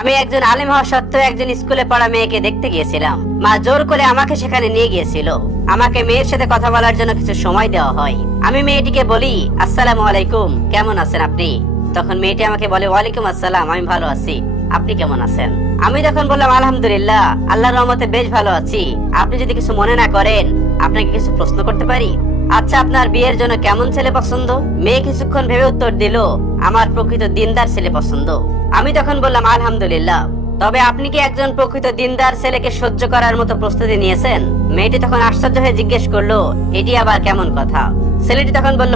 আমি একজন আলেম হওয়া সত্ত্বেও একজন স্কুলে পড়া মেয়েকে দেখতে গিয়েছিলাম। মা জোর করে আমাকে সেখানে নিয়ে গিয়েছিল। আমাকে মেয়ের সাথে কথা বলার জন্য কিছু সময় দেওয়া হয়। আমি মেয়েটিকে বলি, আসসালামু আলাইকুম, কেমন আছেন আপনি? তখন মেয়েটি আমাকে বলে, ওয়ালাইকুম আসসালাম, আমি ভালো আছি, আপনি কেমন আছেন? আমি তখন বললাম, আলহামদুলিল্লাহ, আল্লাহর রহমতে বেশ ভালো আছি। আপনি যদি কিছু মনে না করেন, আপনাকে কিছু প্রশ্ন করতে পারি? আচ্ছা, আপনার বিয়ের জন্য কেমন ছেলে পছন্দ? মেয়ে কিছুক্ষণ ভেবে উত্তর দিল, আমার প্রকৃত দিনদার ছেলে পছন্দ। আমি তখন বললাম, আলহামদুলিল্লাহ, তবে আপনি কি একজন প্রকৃত দিনদার ছেলেকে সহ্য করার মতো প্রস্তুতি নিয়েছেন? মেয়েটি তখন আশ্চর্য হয়ে জিজ্ঞেস করলো, এটি আবার কেমন কথা? ছেলেটি তখন বলল,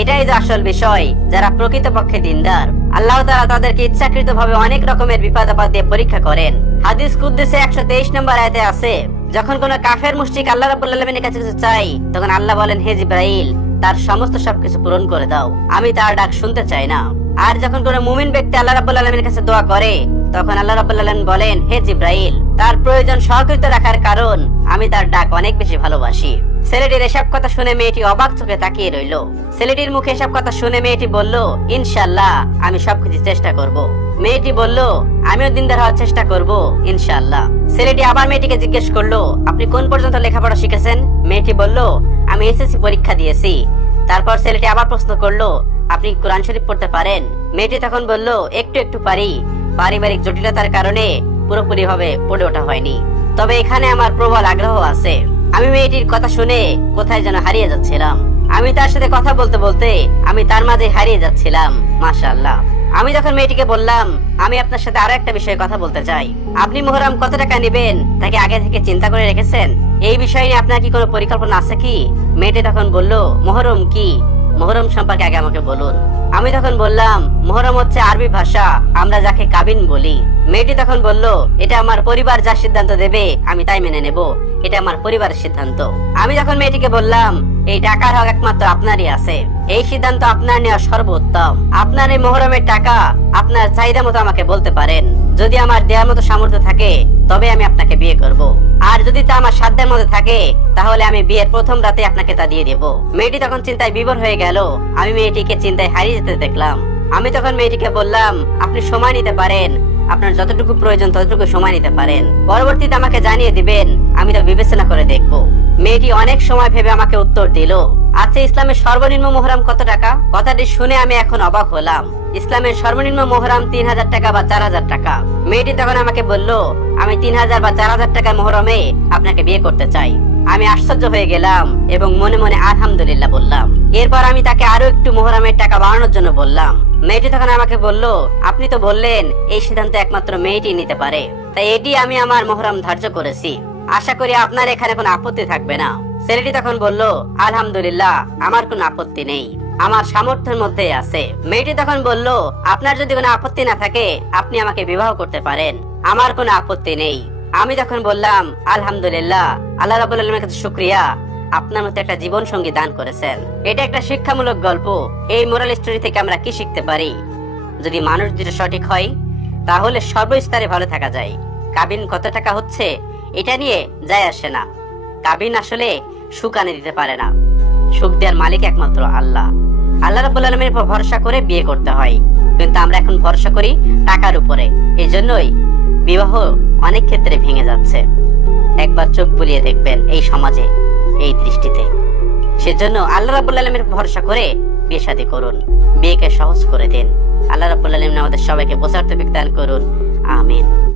এটাই তো আসল বিষয়। যারা প্রকৃতপক্ষে দিনদার, আল্লাহ তাআলা তাদেরকে ইচ্ছাকৃতভাবে অনেক রকমের বিপদ আপদ দিয়ে পরীক্ষা করেন। হাদিস কুদসিতে 123 নম্বর আয়াতে আছে, যখন কোন কাফের মুশরিক আল্লাহ রাব্বুল আলামিনের কাছে কিছু চাই, তখন আল্লাহ বলেন, হে জিবরাইল, তার সমস্ত সবকিছু পূরণ করে দাও, আমি তার ডাক শুনতে চাই না। আর যখন কোন মুমিন ব্যক্তি আল্লাহ রাব্বুল আলামিনের কাছে দোয়া করে, তখন আল্লাহ রাব্বুল আলামিন বলেন, হে জিবরাইল, তার প্রয়োজন সহকৃত রাখার কারণ আমি তার ডাক অনেক বেশি ভালোবাসি। ছেলেটির এসব কথা শুনে মেয়েটি অবাক চোখে তাকিয়ে রইল। ছেলেটির মুখে এসব কথা শুনে মেয়েটি বলল, ইনশাআল্লাহ আমি সবকিছু চেষ্টা করব। মেয়েটি বলল, আমিও দিনদার হওয়ার চেষ্টা করব, ইনশাআল্লাহ। ছেলেটি আবার মেয়েটিকে জিজ্ঞেস করলো, আপনি কোন পর্যন্ত লেখাপড়া শিখেছেন? মেয়েটি বলল, আমি এসএসসি পরীক্ষা দিয়েছি। তারপর ছেলেটি আবার প্রশ্ন করলো, আপনি কোরআন শরীফ পড়তে পারেন? মেয়েটি তখন বলল, একটু একটু পারি, পারিবারিক জটিলতার কারণে পুরোপুরি ভাবে পড়ে ওঠা হয়নি, তবে এখানে আমার প্রবল আগ্রহ আছে। আমি মেয়েটির কথা শুনে কোথায় যেন হারিয়ে যাচ্ছিলাম। আমি তার সাথে কথা বলতে বলতে আমি তার মাঝে হারিয়ে যাচ্ছিলাম। মাশাআল্লাহ। আমি যখন মেয়েটিকে বললাম, আমি আপনার সাথে আরো একটা বিষয়ে কথা বলতে চাই, আপনি মুহররম কত টাকা নেবেন তাকে আগে থেকে চিন্তা করে রেখেছেন? এই বিষয় নিয়ে আপনার কি কোনো পরিকল্পনা আছে কি? মেয়েটি তখন বলল, মুহররম কি? মুহররম সম্পর্কে আগে আমাকে বলুন। আমি তখন বললাম, মুহররম হচ্ছে আরবি ভাষা, আমরা যাকে কাবিন বলি। মেয়েটি তখন বলল, এটা আমার পরিবার যা সিদ্ধান্ত দেবে আমি তাই মেনে নেব, এটা আমার পরিবারের সিদ্ধান্ত। আমি যখন মেয়েটিকে বললাম, এই টাকার হক একমাত্র আপনারই আছে, এই সিদ্ধান্ত আপনার নেওয়া সর্বোত্তম। আপনার এই মুহররমের টাকা আপনার চাহিদা মতো আমাকে বলতে পারেন। যদি আমার দেওয়ার মতো সামর্থ্য থাকে তবে আমি আপনাকে বিয়ে করব, আর যদি তা আমার সাধ্যের মধ্যে থাকে তাহলে আমি বিয়ের প্রথম রাতে আপনাকে তা দিয়ে দেব। মেয়েটি তখন চিন্তায় বিভোর হয়ে গেল। আমি মেয়েটিকে চিন্তায় হারিয়ে যেতে দেখলাম। আমি তখন মেয়েটিকে বললাম, আপনি সময় নিতে পারেন, আপনার যতটুকু প্রয়োজন ততটুকু সময় নিতে পারেন, পরবর্তীতে আমাকে জানিয়ে দিবেন, আমি তা বিবেচনা করে দেখব। মেয়েটি অনেক সময় ভেবে আমাকে উত্তর দিল, আচ্ছা, ইসলামের সর্বনিম্ন মুহররম কত টাকা? কথাটি শুনে আমি এখন অবাক হলাম। ইসলামের সর্বনিম্ন মুহররম 3000 টাকা বা 4000 টাকা। মেয়েটি তখন আমাকে বলল, আমি 3000 বা 4000 টাকার মুহররমে আপনাকে বিয়ে করতে চাই। আমি আশ্চর্য হয়ে গেলাম এবং মনে মনে আলহামদুলিল্লাহ বললাম। এরপর আমি তাকে আরো একটু মুহররমের টাকা বাড়ানোর জন্য বললাম। মেয়েটি তখন আমাকে বলল, আপনি তো বললেন এই সিদ্ধান্ত একমাত্র মেয়েটি নিতে পারে, তাই এটি আমি আমার মুহররম ধার্য করেছি। আশা করি আপনার এখানে কোনো আপত্তি থাকবে না। ছেলেটি তখন বলল, আলহামদুলিল্লাহ, আমার কোনো আপত্তি নেই, আমার সামর্থ্যের মধ্যে আছে। মেয়েটি তখন বলল, আপনার যদি কোনো আপত্তি না থাকে আপনি আমাকে বিবাহ করতে পারেন, আমার কোনো আপত্তি নেই। আমি তখন বললাম, আলহামদুলিল্লাহ, আল্লাহ রাব্বুল আলামিনের কাছে শুকরিয়া, আপনার মতো একটা জীবন সঙ্গী দান করেছেন। এটা একটা শিক্ষামূলক গল্প। এই মোরাল স্টোরি থেকে আমরা কি শিখতে পারি? যদি মানুষ যেটা সঠিক হয় তাহলে সর্বস্তরে ভালো থাকা যায়। কাবিন কত টাকা হচ্ছে এটা নিয়ে যায় আসে না। কাবিন আসলে সুখ আনে দিতে পারে না, সুখ দেওয়ার মালিক একমাত্র আল্লাহ। আল্লাহ রাব্বুল আলামিনের উপর ভরসা করে বিয়ে করতে হয়, কিন্তু আমরা এখন ভরসা করি টাকার উপরে। এই জন্যই বিবাহ অনেক ক্ষেত্রে ভেঙে যাচ্ছে। একবার চোখ বুলিয়ে দেখবেন এই সমাজে, এই দৃষ্টিতে। সেজন্য আল্লাহ রাব্বুল আলামিনের ভরসা করে বিয়ে শাদী করুন, বিয়েকে সহজ করে দিন। আল্লাহ রাব্বুল আলামিন আমাদের সবাইকে বোঝার তৌফিক দান করুন। আমিন।